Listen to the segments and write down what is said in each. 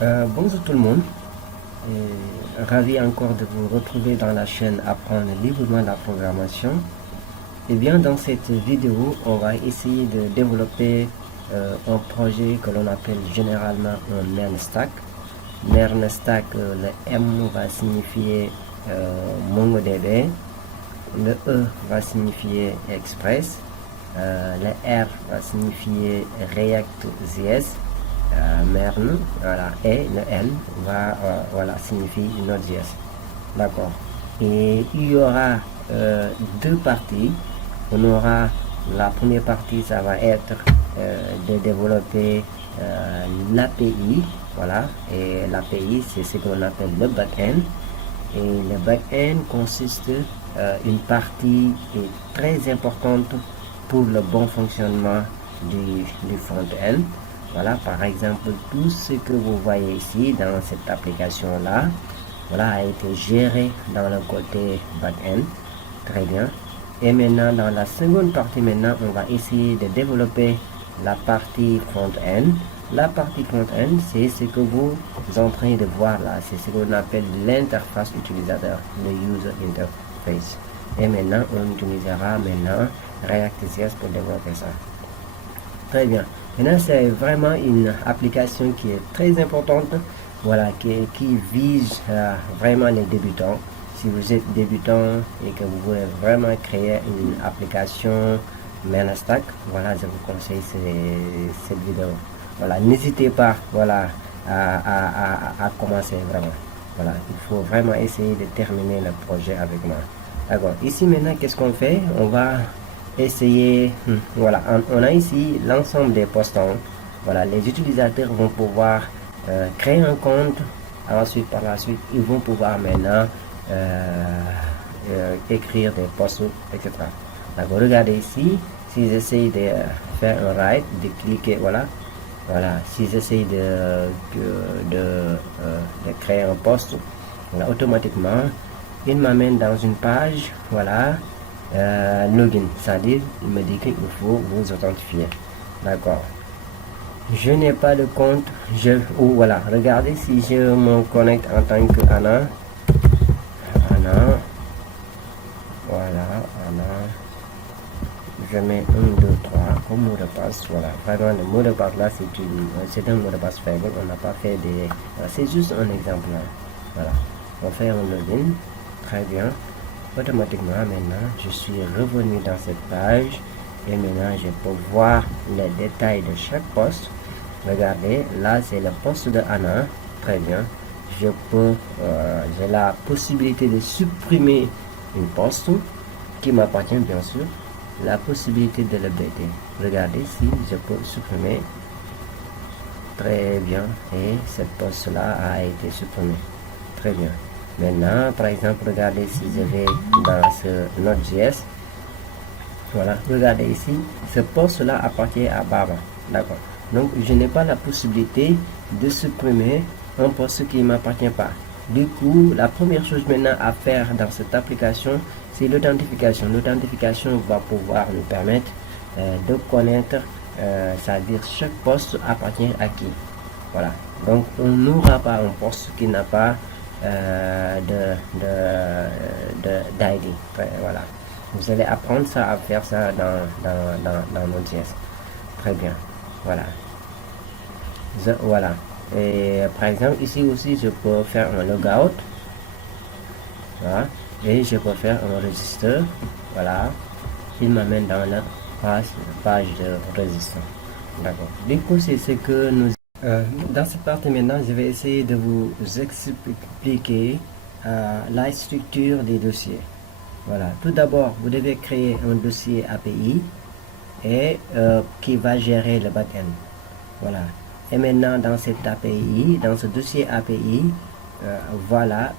Bonjour tout le monde, ravi encore de vous retrouver dans la chaîne Apprendre librement la programmation. Et bien dans cette vidéo, on va essayer de développer un projet que l'on appelle généralement un MERN stack. MERN stack, le M va signifier MongoDB, le E va signifier Express, le R va signifier React.js, MERN, voilà, et le N va voilà, signifie Node.js. D'accord. Et il y aura deux parties. On aura la première partie, ça va être de développer l'API, voilà, et l'API c'est ce qu'on appelle le back-end. Et le back-end consiste une partie très importante pour le bon fonctionnement du front-end. Voilà, par exemple, tout ce que vous voyez ici dans cette application-là, voilà, a été géré dans le côté back-end. Très bien. Et maintenant, dans la seconde partie, maintenant, on va essayer de développer la partie front-end. La partie front-end, c'est ce que vous êtes en train de voir là. C'est ce qu'on appelle l'interface utilisateur, le user interface. Et maintenant, on utilisera maintenant React.js pour développer ça. Très bien. Maintenant, c'est vraiment une application qui est très importante, voilà, qui vise vraiment les débutants. Si vous êtes débutant et que vous voulez vraiment créer une application MERN stack, voilà, je vous conseille cette vidéo. Voilà, n'hésitez pas, voilà, à commencer vraiment. Voilà, il faut vraiment essayer de terminer le projet avec moi. D'accord. Ici maintenant, qu'est-ce qu'on fait? On va essayer, voilà, on a ici l'ensemble des postes. Voilà, les utilisateurs vont pouvoir créer un compte. Ensuite, par la suite, ils vont pouvoir maintenant écrire des posts, etc. Donc, regardez ici, si j'essaie de faire un write, de cliquer, voilà, si j'essaie de créer un post, voilà, automatiquement, il m'amène dans une page, voilà, login, c'est-à-dire, il me dit qu'il faut vous authentifier. D'accord. Je n'ai pas de compte, voilà, regardez si je me connecte en tant que Anna, voilà, je mets 1, 2, 3 comme mot de passe, voilà, vraiment le mot de passe là c'est un mot de passe faible, on n'a pas fait des, c'est juste un exemple là, voilà, on fait un login, très bien, automatiquement maintenant je suis revenu dans cette page et maintenant je peux voir les détails de chaque poste. Regardez, là c'est le poste de Anna, très bien, j'ai la possibilité de supprimer une poste qui m'appartient bien sûr, la possibilité de le bêter. Regardez si je peux supprimer, très bien, et cette poste là a été supprimée, très bien. Maintenant, par exemple, regardez si je vais dans ce Node.js, voilà, regardez ici, ce poste là appartient à Baba, d'accord. Donc je n'ai pas la possibilité de supprimer un poste qui ne m'appartient pas. Du coup, la première chose maintenant à faire dans cette application, c'est l'authentification. L'authentification va pouvoir nous permettre de connaître, c'est-à-dire chaque poste appartient à qui. Voilà. Donc on n'aura pas un poste qui n'a pas d'ID. Voilà. Vous allez apprendre ça à faire ça dans Node.js. Très bien. Voilà. Voilà. Et par exemple, ici aussi, je peux faire un logout. Voilà. Et je peux faire un register. Voilà. Il m'amène dans la page de register. D'accord. Du coup, c'est ce que nous... dans cette partie maintenant, je vais essayer de vous expliquer la structure des dossiers. Voilà. Tout d'abord, vous devez créer un dossier API et qui va gérer le back-end. Voilà. Et maintenant, dans cette API, dans ce dossier API, voilà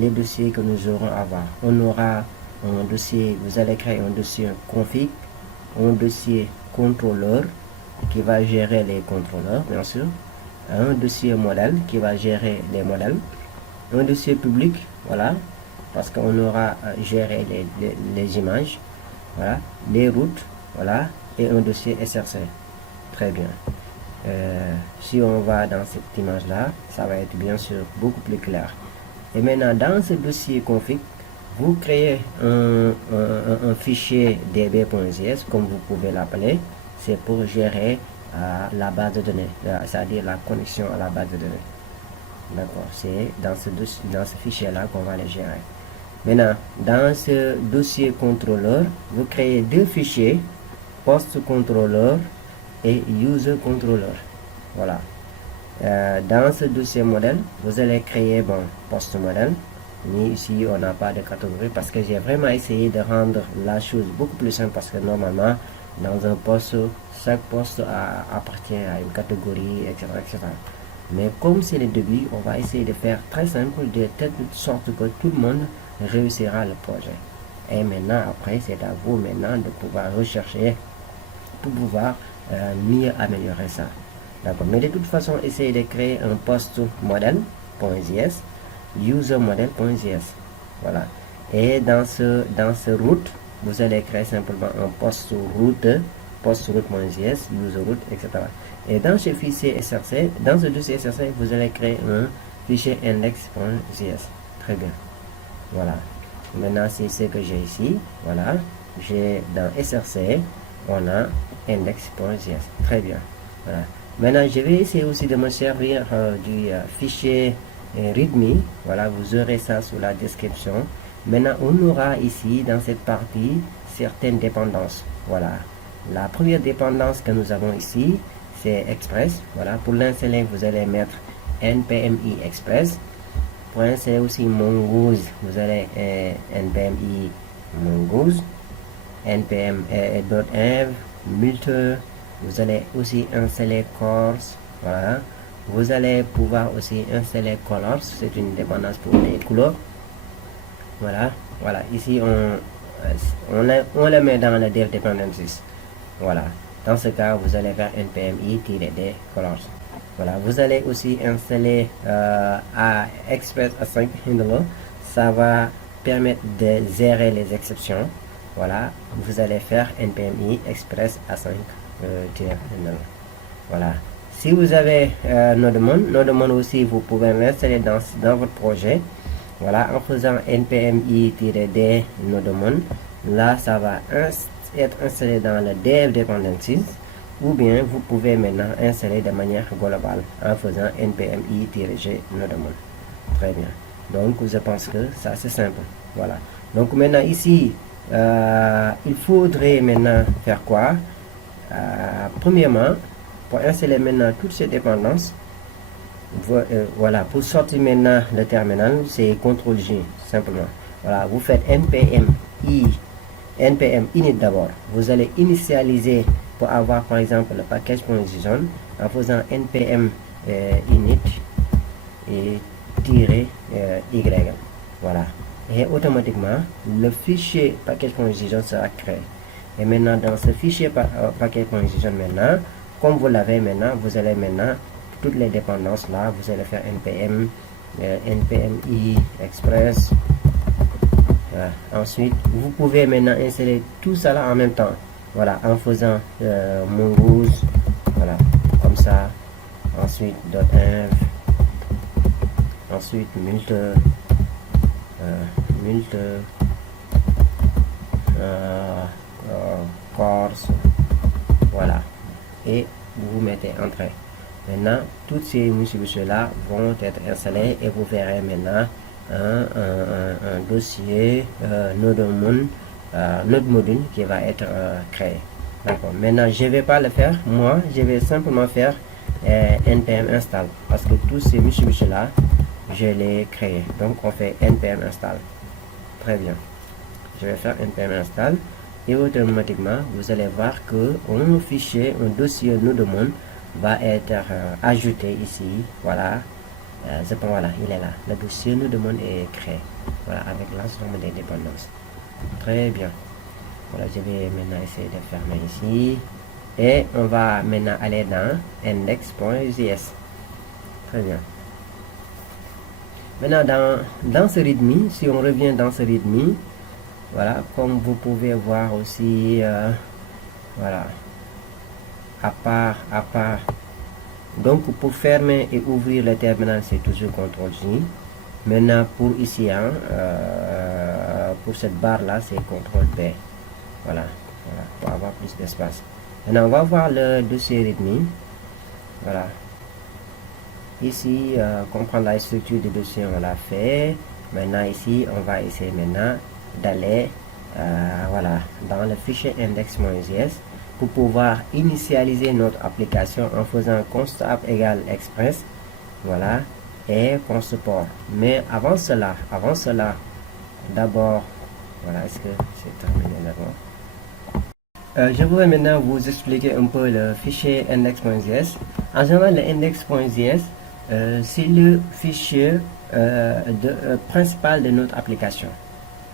les dossiers que nous aurons à voir. On aura un dossier, vous allez créer un dossier config, un dossier contrôleur qui va gérer les contrôleurs, bien sûr, un dossier modèle qui va gérer les modèles, un dossier public, voilà, parce qu'on aura géré les images, voilà, les routes, voilà, et un dossier SRC. Très bien. si on va dans cette image là, ça va être bien sûr beaucoup plus clair. Et maintenant dans ce dossier config, vous créez un fichier db.js comme vous pouvez l'appeler. C'est pour gérer la base de données, c'est-à-dire la connexion à la base de données. D'accord, c'est dans ce fichier là qu'on va les gérer. Maintenant dans ce dossier contrôleur, vous créez deux fichiers, post controller et user controller. Voilà. Dans ce dossier modèle, vous allez créer post modèle. Mais ici on n'a pas de catégorie parce que j'ai vraiment essayé de rendre la chose beaucoup plus simple, parce que normalement dans un poste, chaque poste appartient à une catégorie, etc., etc. Mais comme c'est le début, on va essayer de faire très simple, de telle sorte que tout le monde réussira le projet. Et maintenant après c'est à vous maintenant de pouvoir rechercher pour pouvoir mieux améliorer ça. D'accord. Mais de toute façon, essayez de créer un post modèle.js, user model.js. Voilà. Et dans ce route, vous allez créer simplement un post route.js, user route, etc. Et dans ce fichier SRC, dans ce dossier SRC, vous allez créer un fichier index.js. Très bien. Voilà. Maintenant, c'est ce que j'ai ici. Voilà. J'ai dans SRC, on a index.js. Très bien. Voilà. Maintenant, je vais essayer aussi de me servir du fichier readme. Voilà, vous aurez ça sous la description. Maintenant, on aura ici, dans cette partie, certaines dépendances. Voilà. La première dépendance que nous avons ici, c'est Express. Voilà. Pour l'installer, vous allez mettre npmi Express. Pour installer aussi Mongoose, vous allez npmi Mongoose, npm.env, Multer. Vous allez aussi installer Course. Voilà. Vous allez pouvoir aussi installer Colors. C'est une dépendance pour les couleurs. Voilà. Voilà. Ici, on le met dans le dev dependencies. Voilà. Dans ce cas, vous allez faire npmi-d colors. Voilà. Vous allez aussi installer Express Async Handler. Ça va permettre de gérer les exceptions. Voilà. Vous allez faire npmi Express Async. Voilà. Si vous avez Nodemon aussi, vous pouvez l'installer dans votre projet. Voilà, en faisant npmi-d Nodemon. Là, ça va être installé dans le dev dependencies, ou bien vous pouvez maintenant installer de manière globale en faisant npmi-g Nodemon. Très bien. Donc, je pense que ça c'est simple. Voilà. Donc maintenant ici, il faudrait maintenant faire quoi? Premièrement, pour installer maintenant toutes ces dépendances, voilà, pour sortir maintenant le terminal, c'est CTRL-J simplement. Voilà, vous faites npm init d'abord. Vous allez initialiser pour avoir par exemple le package.json en faisant npm init et -y. Voilà. Et automatiquement, le fichier package.json sera créé. Et maintenant, dans ce fichier package.json maintenant, comme vous l'avez maintenant, vous allez maintenant, toutes les dépendances là, vous allez faire npm, npmi express. Voilà. Ensuite, vous pouvez maintenant installer tout ça là en même temps. Voilà, en faisant mongoose, voilà, comme ça. Ensuite, .env, ensuite multer, course, voilà, et vous mettez entrée. Maintenant, toutes ces multiplications là vont être installées et vous verrez maintenant un dossier Nodemon, notre module qui va être créé. D'accord. Maintenant, je ne vais pas le faire. Moi, je vais simplement faire npm install parce que tous ces multiplications là, je les créé. Donc, on fait npm install. Très bien. Je vais faire npm install et automatiquement, vous allez voir que un fichier, un dossier Nodemon va être ajouté ici. Voilà. Voilà, il est là. Le dossier Nodemon est créé. Voilà, avec l'ensemble des dépendances. Très bien. Voilà, je vais maintenant essayer de fermer ici. Et on va maintenant aller dans index.js. Très bien. Maintenant, dans ce readme, si on revient dans ce readme, voilà, comme vous pouvez voir aussi, voilà, à part Donc pour fermer et ouvrir le terminal, c'est toujours CTRL-J. Maintenant pour ici, pour cette barre là, c'est CTRL-B. Voilà, pour avoir plus d'espace. Maintenant on va voir le dossier README. Voilà. Ici, comprendre la structure du dossier, on l'a fait. Maintenant ici, on va essayer maintenant d'aller voilà, dans le fichier index.js pour pouvoir initialiser notre application en faisant const app égale express, voilà, et const port. Mais avant cela, d'abord, voilà, est-ce que c'est terminé d'abord? Je voudrais maintenant vous expliquer un peu le fichier index.js. En général, le index.js, c'est le fichier principal de notre application.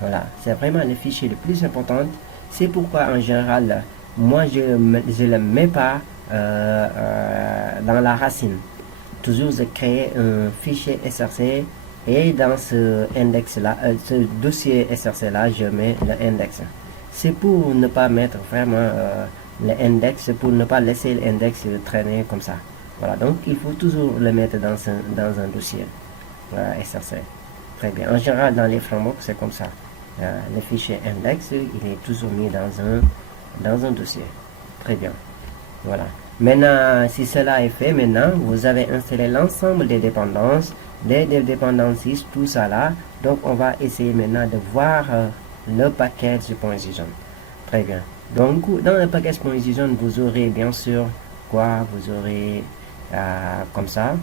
Voilà, c'est vraiment le fichier le plus important. C'est pourquoi en général, moi je ne le mets pas dans la racine. Toujours je crée un fichier src et dans ce index là, ce dossier src là, je mets l'index. C'est pour ne pas mettre vraiment l'index, pour ne pas laisser l'index traîner comme ça. Voilà, donc il faut toujours le mettre dans un dossier. Voilà, src. Très bien. En général, dans les frameworks, c'est comme ça. Le fichier index, il est toujours mis dans un dossier. Très bien. Voilà. Maintenant, si cela est fait, maintenant, vous avez installé l'ensemble des dépendances, des dépendances, tout ça là. Donc, on va essayer maintenant de voir le package.json. Très bien. Donc, dans le package.json, vous aurez bien sûr quoi? Vous aurez comme ça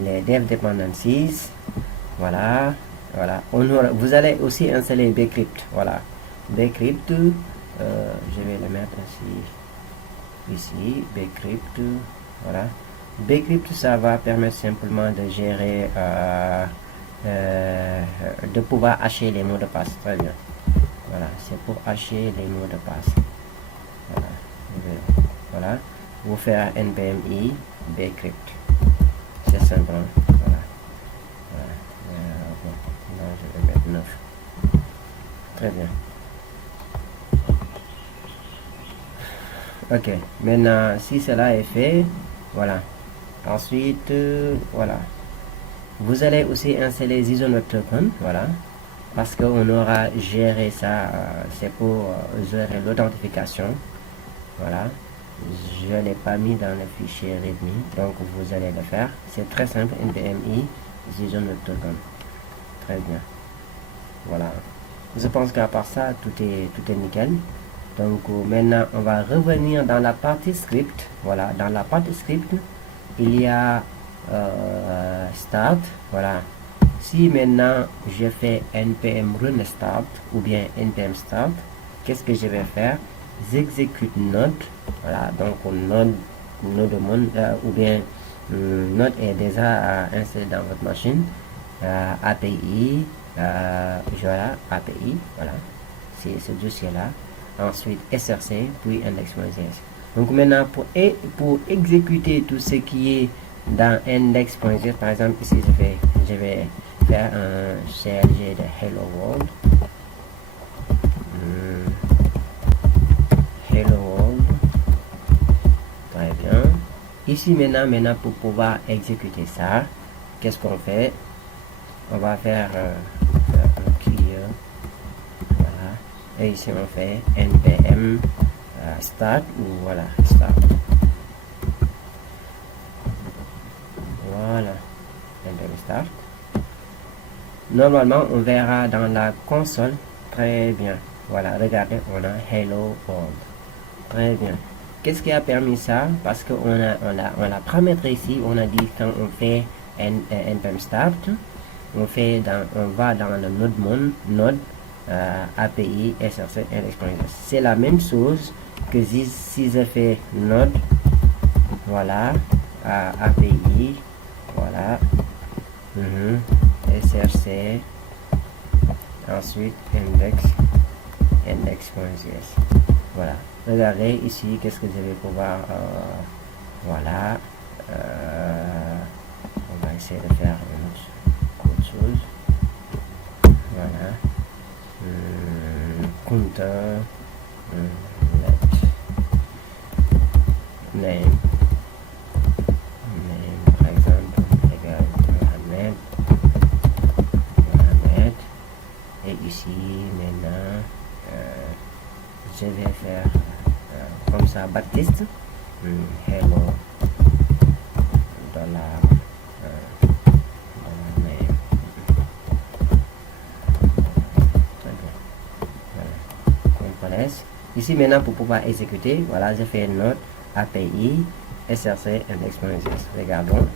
les dev dependencies. Voilà. Voilà. Vous allez aussi installer bcrypt. Voilà. Bcrypt. Je vais le mettre ici. Bcrypt. Voilà. Bcrypt, ça va permettre simplement de gérer, de pouvoir hacher les mots de passe. Très bien. Voilà. C'est pour hacher les mots de passe. Voilà. Voilà. Vous faire npmi bcrypt. C'est simple. Voilà. Je vais mettre 9. Très bien. Ok. Maintenant, si cela est fait, voilà. Ensuite, voilà. Vous allez aussi installer JSON Web Token, voilà. Parce qu'on aura géré ça, c'est pour gérer l'authentification. Voilà. Je ne l'ai pas mis dans le fichier README, donc vous allez le faire. C'est très simple, npmi JSON Web Token. Très bien. Voilà. Je pense qu'à part ça, tout est nickel. Donc maintenant, on va revenir dans la partie script. Voilà. Dans la partie script, il y a start. Voilà. Si maintenant je fais npm run start ou bien npm start, qu'est-ce que je vais faire? J'exécute node. Voilà. Donc node ou bien node est déjà installé dans votre machine. API, voilà, API, voilà, c'est ce dossier là. Ensuite src, puis index.js. Donc maintenant pour exécuter tout ce qui est dans index.js, par exemple ici je vais faire un clg de hello world. Hello world. Très bien. Ici maintenant pour pouvoir exécuter ça, qu'est-ce qu'on fait? On va faire un clear. Voilà. Et ici on fait npm start ou voilà start. Voilà. Npm start. Normalement on verra dans la console. Très bien. Voilà, regardez, on a hello world. Très bien. Qu'est-ce qui a permis ça? Parce qu'on l'a paramétré ici. On a dit quand on fait npm start, on va dans le node API src index.js. C'est la même chose que si je fais node, voilà, API, voilà, src, ensuite index.js. Voilà. Regardez ici, qu'est-ce que je vais pouvoir, voilà, on va essayer de faire autre chose. Voilà. Counter, let name, ça Baptiste. Hello dollar name. Très bien. Voilà. Ctrl S. Ici maintenant pour pouvoir exécuter, voilà, j'ai fait une note API src index.ss. Regardons.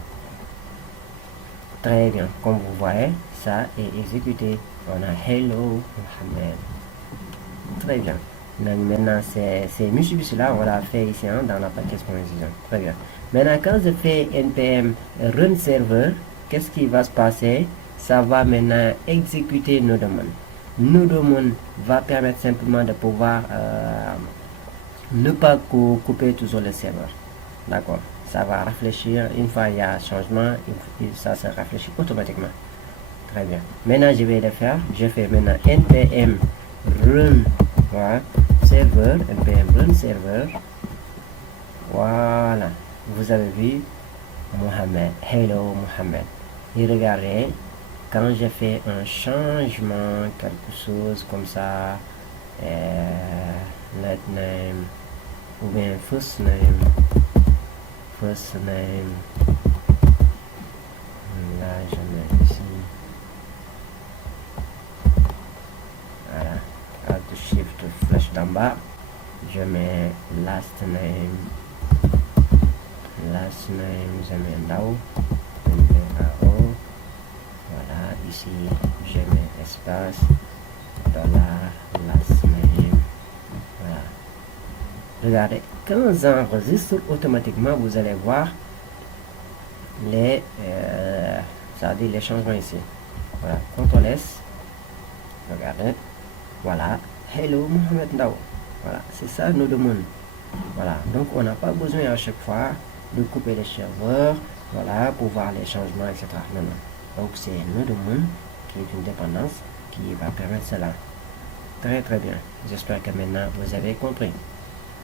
Très bien, comme vous voyez, ça est exécuté. On a Hello Mohamed. Très bien. Maintenant, ces multiples là, on l'a fait ici dans la partie exposition. Très bien. Maintenant, quand je fais npm run server, qu'est-ce qui va se passer? Ça va maintenant exécuter Nodemon. Nodemon va permettre simplement de pouvoir ne pas couper toujours le serveur. D'accord. Ça va réfléchir. Une fois il y a changement, ça se réfléchit automatiquement. Très bien. Maintenant, je vais le faire. Je fais maintenant npm run. Voilà. Serveur, npm run server. Voilà. Vous avez vu Mohamed. Hello Mohamed. Et regardez, quand je fais un changement, quelque chose comme ça, let name, ou bien first name, là je mets ici, voilà, Alt Shift Flash d'en bas, je mets last name, je mets là-haut, voilà, ici je mets espace, dollar, last name, voilà. Regardez, quand j'enregistre automatiquement, vous allez voir les changements ici. Voilà, CTRL S. Regardez, voilà, Hello Mohamed Ndao. Voilà, c'est ça nos demandes. Voilà, donc on n'a pas besoin à chaque fois de couper les serveurs, voilà, pour voir les changements, etc. Non, non. Donc c'est nos demandes qui est une dépendance qui va permettre cela. Très très bien. J'espère que maintenant vous avez compris.